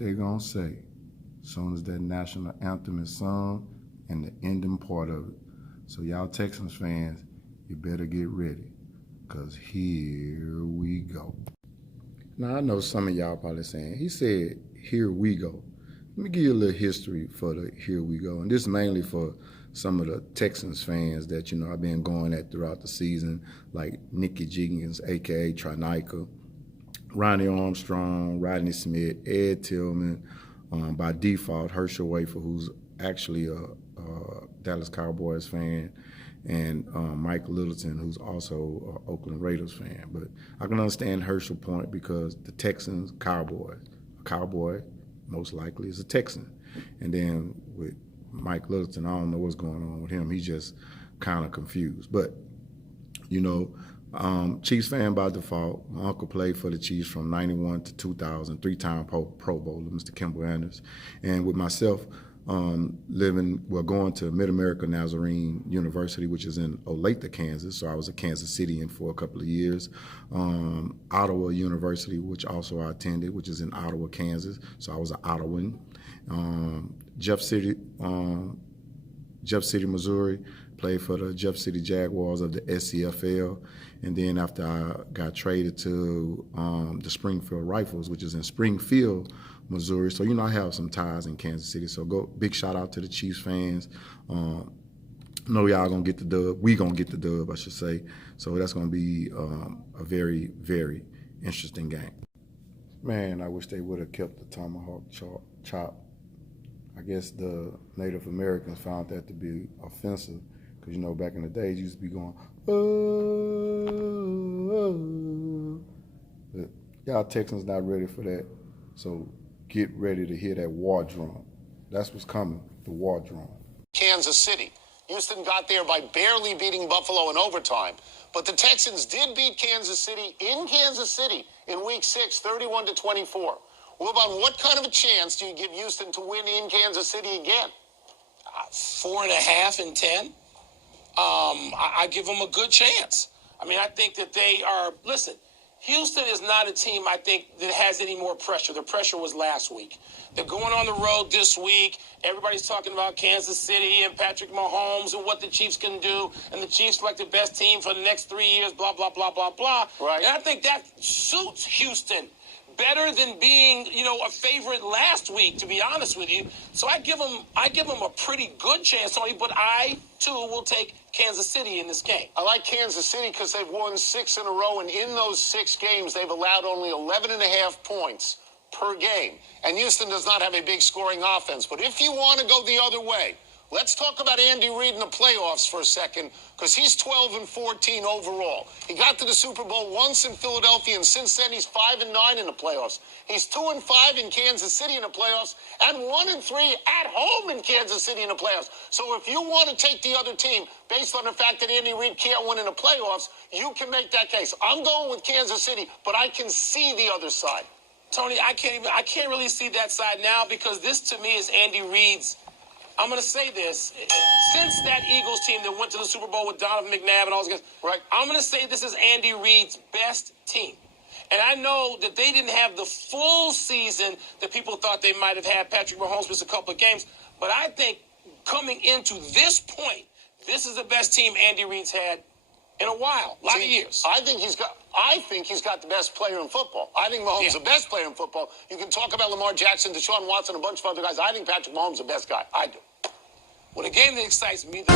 they gonna say as soon as that national anthem is sung and the ending part of it. So y'all Texans fans, you better get ready, because here we go. Now, I know some of y'all probably saying, he said, here we go. Let me give you a little history for the here we go. And this is mainly for some of the Texans fans that, I've been going at throughout the season, like Nicky Jenkins, a.k.a. Trineka, Ronnie Armstrong, Rodney Smith, Ed Tillman, by default, Hershel Wafer, who's actually a Dallas Cowboys fan, and Mike Littleton, who's also an Oakland Raiders fan. But I can understand Herschel's point, because the Texans, Cowboys, a Cowboy most likely is a Texan. And then with Mike Littleton, I don't know what's going on with him. He's just kind of confused. But, Chiefs fan by default. My uncle played for the Chiefs from 91 to 2000, three-time Pro Bowler, Mr. Kimball Anders. And with myself, going to Mid-America Nazarene University, which is in Olathe, Kansas. So I was a Kansas Cityan for a couple of years. Ottawa University, which also I attended, which is in Ottawa, Kansas. So I was an Ottawan. Jeff City, Missouri, played for the Jeff City Jaguars of the SCFL. And then after I got traded to the Springfield Rifles, which is in Springfield, Missouri. So, I have some ties in Kansas City. So big shout out to the Chiefs fans. Know y'all gonna get the dub. We gonna get the dub, I should say. So that's gonna be a very, very interesting game. Man, I wish they would have kept the tomahawk chop. I guess the Native Americans found that to be offensive, because, back in the days, you used to be going, oh. But y'all Texans not ready for that. So get ready to hear that war drum. That's what's coming, the war drum. Kansas City. Houston got there by barely beating Buffalo in overtime. But the Texans did beat Kansas City in Kansas City in Week 6, 31-24. Well, about what kind of a chance do you give Houston to win in Kansas City again? 4.5 and 10. I give them a good chance. I think that they are, listen, Houston is not a team, I think, that has any more pressure. The pressure was last week. They're going on the road this week. Everybody's talking about Kansas City and Patrick Mahomes and what the Chiefs can do. And the Chiefs like the best team for the next 3 years, blah, blah, blah, blah, blah. Right. And I think that suits Houston better than being, a favorite last week, to be honest with you. So I give them a pretty good chance, Tony, but I, too, will take Kansas City in this game. I like Kansas City because they've won 6 in a row, and in those 6 games, they've allowed only 11.5 points per game. And Houston does not have a big scoring offense. But if you want to go the other way, let's talk about Andy Reid in the playoffs for a second, because he's 12-14 overall. He got to the Super Bowl once in Philadelphia, and since then he's 5-9 in the playoffs. He's 2-5 in Kansas City in the playoffs, and 1-3 at home in Kansas City in the playoffs. So if you want to take the other team based on the fact that Andy Reid can't win in the playoffs, you can make that case. I'm going with Kansas City, but I can see the other side. Tony, I can't really see that side now, because this to me is Andy Reid's. I'm going to say this. Since that Eagles team that went to the Super Bowl with Donovan McNabb and all those guys, right, I'm going to say this is Andy Reid's best team. And I know that they didn't have the full season that people thought they might have had. Patrick Mahomes missed a couple of games. But I think coming into this point, this is the best team Andy Reid's had in a while, a lot of years. I think he's got the best player in football. I think Mahomes is the best player in football. You can talk about Lamar Jackson, Deshaun Watson, a bunch of other guys. I think Patrick Mahomes is the best guy. I do. Well, the game that excites me the